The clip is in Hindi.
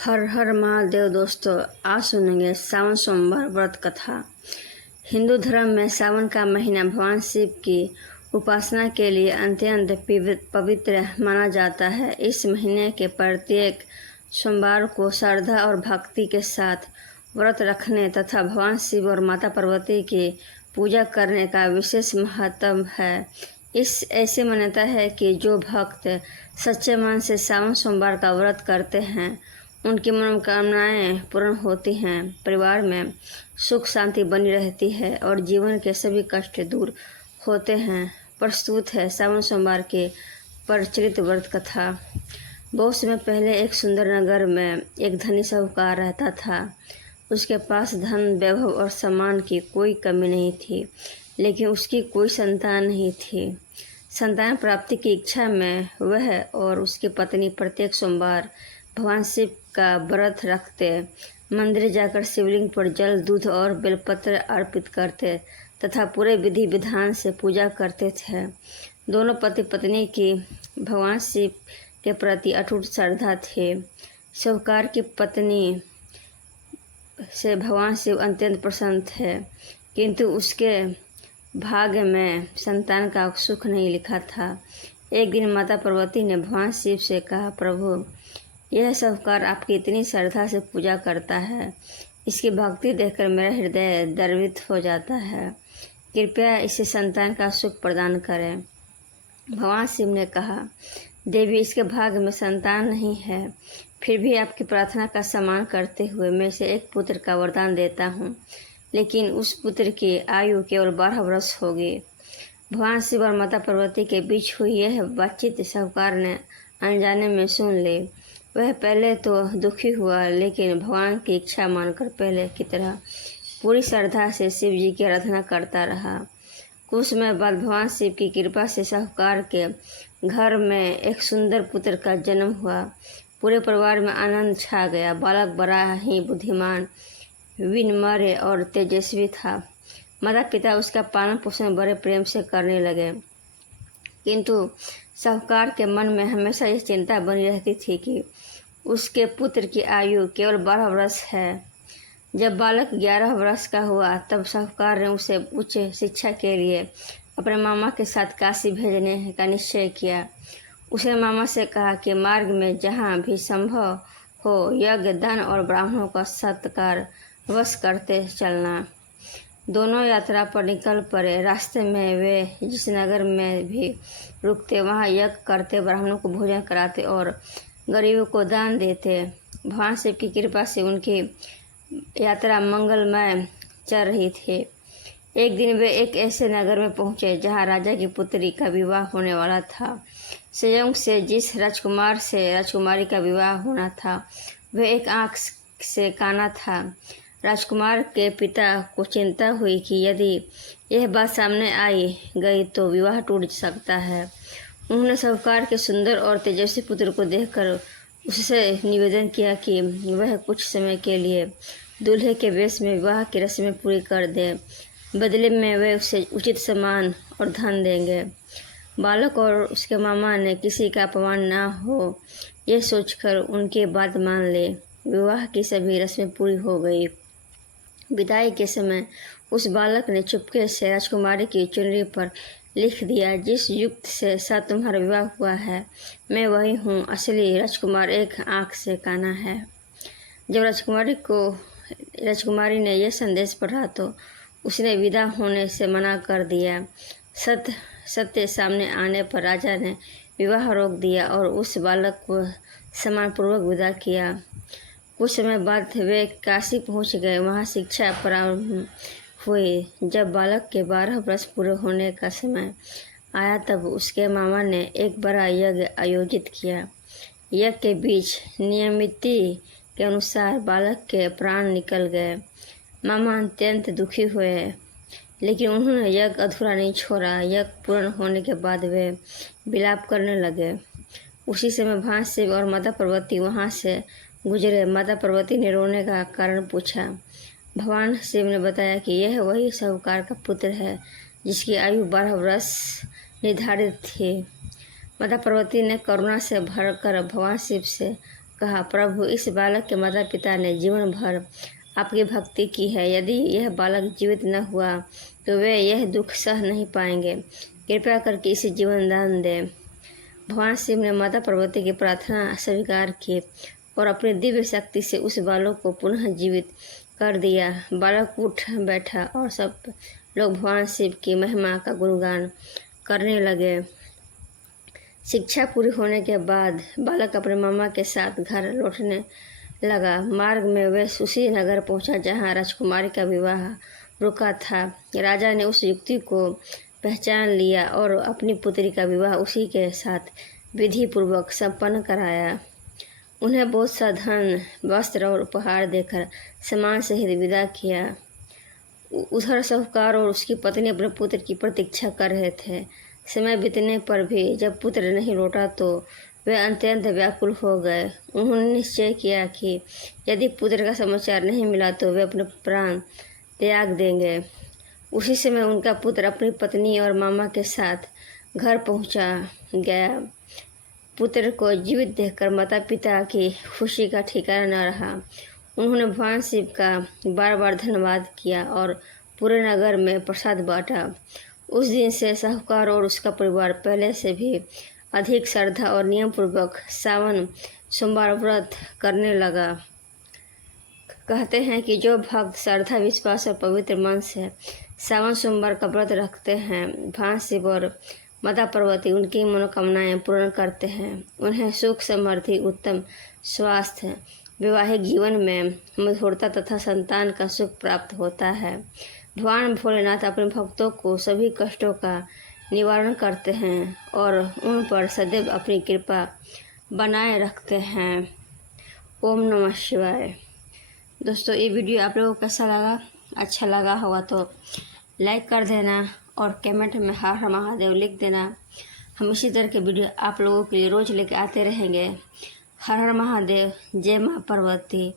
हर हर महादेव। दोस्तों, आज सुनेंगे सावन सोमवार व्रत कथा। हिंदू धर्म में सावन का महीना भगवान शिव की उपासना के लिए अत्यंत पवित्र माना जाता है। इस महीने के प्रत्येक सोमवार को श्रद्धा और भक्ति के साथ व्रत रखने तथा भगवान शिव और माता पार्वती की पूजा करने का विशेष महत्व है। इस ऐसी मान्यता है कि जो भक्त सच्चे मन से सावन सोमवार का व्रत करते हैं उनकी मनोकामनाएं पूर्ण होती हैं, परिवार में सुख शांति बनी रहती है और जीवन के सभी कष्ट दूर होते हैं। प्रस्तुत है सावन सोमवार के प्रचलित व्रत कथा। बहुत समय पहले एक सुंदर नगर में एक धनी साहूकार रहता था। उसके पास धन, वैभव और सम्मान की कोई कमी नहीं थी, लेकिन उसकी कोई संतान नहीं थी। संतान प्राप्ति की इच्छा में वह और उसकी पत्नी प्रत्येक सोमवार भगवान शिव का व्रत रखते, मंदिर जाकर शिवलिंग पर जल, दूध और बेलपत्र अर्पित करते तथा पूरे विधि विधान से पूजा करते थे। दोनों पति पत्नी की भगवान शिव के प्रति अटूट श्रद्धा थी। साहूकार की पत्नी से भगवान शिव अत्यंत प्रसन्न थे, किंतु उसके भाग्य में संतान का सुख नहीं लिखा था। एक दिन माता पार्वती ने भगवान शिव से कहा, प्रभु, यह साहूकार आपकी इतनी श्रद्धा से पूजा करता है, इसकी भक्ति देखकर मेरा हृदय द्रवित हो जाता है। कृपया इसे संतान का सुख प्रदान करें। भगवान शिव ने कहा, देवी, इसके भाग्य में संतान नहीं है, फिर भी आपकी प्रार्थना का सम्मान करते हुए मैं इसे एक पुत्र का वरदान देता हूँ, लेकिन उस पुत्र की आयु केवल 12 वर्ष होगी। भगवान शिव और माता पार्वती के बीच हुई यह बातचीत साहूकार ने अनजाने में सुन ली। वह पहले तो दुखी हुआ, लेकिन भगवान की इच्छा मानकर पहले की तरह पूरी श्रद्धा से शिव जी की आराधना करता रहा। कुछ समय बाद भगवान शिव की कृपा से साहूकार के घर में एक सुंदर पुत्र का जन्म हुआ। पूरे परिवार में आनंद छा गया। बालक बड़ा ही बुद्धिमान, विनम्र और तेजस्वी था। माता पिता उसका पालन पोषण बड़े प्रेम से करने लगे, किंतु साहूकार के मन में हमेशा यह चिंता बनी रहती थी कि उसके पुत्र की आयु केवल 12 वर्ष है। जब बालक 11 वर्ष का हुआ तब साहूकार ने उसे उच्च शिक्षा के लिए अपने मामा के साथ काशी भेजने का निश्चय किया। उसने मामा से कहा कि मार्ग में जहाँ भी संभव हो यज्ञ, दान और ब्राह्मणों का सत्कार वश करते चलना। दोनों यात्रा पर निकल पड़े। रास्ते में वे जिस नगर में भी रुकते वहाँ यज्ञ करते, ब्राह्मणों को भोजन कराते और गरीबों को दान देते। भगवान शिव की कृपा से उनकी यात्रा मंगलमय चल रही थी। एक दिन वे एक ऐसे नगर में पहुँचे जहाँ राजा की पुत्री का विवाह होने वाला था। संयोग से जिस राजकुमार से राजकुमारी का विवाह होना था वह एक आँख से काना था। राजकुमार के पिता को चिंता हुई कि यदि यह बात सामने आई गई तो विवाह टूट सकता है। उन्होंने साहूकार के सुंदर और तेजस्वी पुत्र को देखकर उससे निवेदन किया कि वह कुछ समय के लिए दूल्हे के वेश में विवाह की रस्में पूरी कर दे। बदले में वे उसे उचित सम्मान और धन देंगे। बालक और उसके मामा ने किसी का अपमान न हो यह सोचकर उनकी बात मान ली। विवाह की सभी रस्में पूरी हो गई। विदाई के समय उस बालक ने चुपके से राजकुमारी की चुनरी पर लिख दिया, जिस युक्त से साथ तुम्हारा विवाह हुआ है मैं वही हूँ। असली राजकुमार एक आँख से काना है। जब राजकुमारी ने यह संदेश पढ़ा तो उसने विदा होने से मना कर दिया। सत्य सामने आने पर राजा ने विवाह रोक दिया और उस बालक को सम्मानपूर्वक विदा किया। कुछ समय बाद वे काशी पहुंच गए। वहां शिक्षा प्रारंभ हुई। जब बालक के 12 वर्ष पूरे होने का समय आया तब उसके मामा ने एक बड़ा यज्ञ आयोजित किया। यज्ञ के बीच नियमिति के अनुसार बालक के प्राण निकल गए। मामा अत्यंत दुखी हुए, लेकिन उन्होंने यज्ञ अधूरा नहीं छोड़ा। यज्ञ पूर्ण होने के बाद वे विलाप करने लगे। उसी समय भगवान शिव और माता पार्वती वहाँ से गुजरे। माता पार्वती ने रोने का कारण पूछा। भगवान शिव ने बताया कि यह वही साहूकार का पुत्र है जिसकी आयु 12 वर्ष निर्धारित थी। माता पार्वती ने करुणा से भरकर भगवान शिव से कहा, प्रभु, इस बालक के माता पिता ने जीवन भर आपकी भक्ति की है। यदि यह बालक जीवित न हुआ तो वे यह दुख सह नहीं पाएंगे। कृपया करके इसे जीवन दान दें। भगवान शिव ने माता पार्वती की प्रार्थना स्वीकार की और अपनी दिव्य शक्ति से उस बालक को पुनः जीवित कर दिया। बालक उठ बैठा और सब लोग भगवान शिव की महिमा का गुणगान करने लगे। शिक्षा पूरी होने के बाद बालक अपने मामा के साथ घर लौटने लगा। मार्ग में वह उसी नगर पहुंचा जहां राजकुमारी का विवाह रुका था। राजा ने उस युक्ति को पहचान लिया और अपनी पुत्री का विवाह उसी के साथ विधि पूर्वक संपन्न कराया। उन्हें बहुत सा धन, वस्त्र और उपहार देकर सम्मान सहित विदा किया। उधर साहूकार और उसकी पत्नी अपने पुत्र की प्रतीक्षा कर रहे थे। समय बीतने पर भी जब पुत्र नहीं लौटा तो वे अत्यंत व्याकुल हो गए। उन्होंने निश्चय किया कि यदि पुत्र का समाचार नहीं मिला तो वे अपने प्राण त्याग देंगे। उसी समय उनका पुत्र अपनी पत्नी और मामा के साथ घर पहुंचा गया। पुत्र को जीवित देखकर माता पिता की खुशी का ठिकाना न रहा। उन्होंने भगवान शिव का बार बार धन्यवाद किया और पूरे नगर में प्रसाद बांटा। उस दिन से साहूकार और उसका परिवार पहले से भी अधिक श्रद्धा और नियम पूर्वक सावन सोमवार व्रत करने लगा। कहते हैं कि जो भक्त श्रद्धा, विश्वास और पवित्र मन से सावन सोमवार का व्रत रखते हैं, भगवान शिव और माता पार्वती उनकी मनोकामनाएं पूर्ण करते हैं। उन्हें सुख, समृद्धि, उत्तम स्वास्थ्य, वैवाहिक जीवन में मधुरता तथा संतान का सुख प्राप्त होता है। भगवान भोलेनाथ अपने भक्तों को सभी कष्टों का निवारण करते हैं और उन पर सदैव अपनी कृपा बनाए रखते हैं। ओम नमः शिवाय। दोस्तों, ये वीडियो आप लोगों को कैसा लगा? अच्छा लगा होगा तो लाइक कर देना और कमेंट में हर हर महादेव लिख देना। हम इसी तरह के वीडियो आप लोगों के लिए रोज़ लेके आते रहेंगे। हर हर महादेव। जय माँ पार्वती।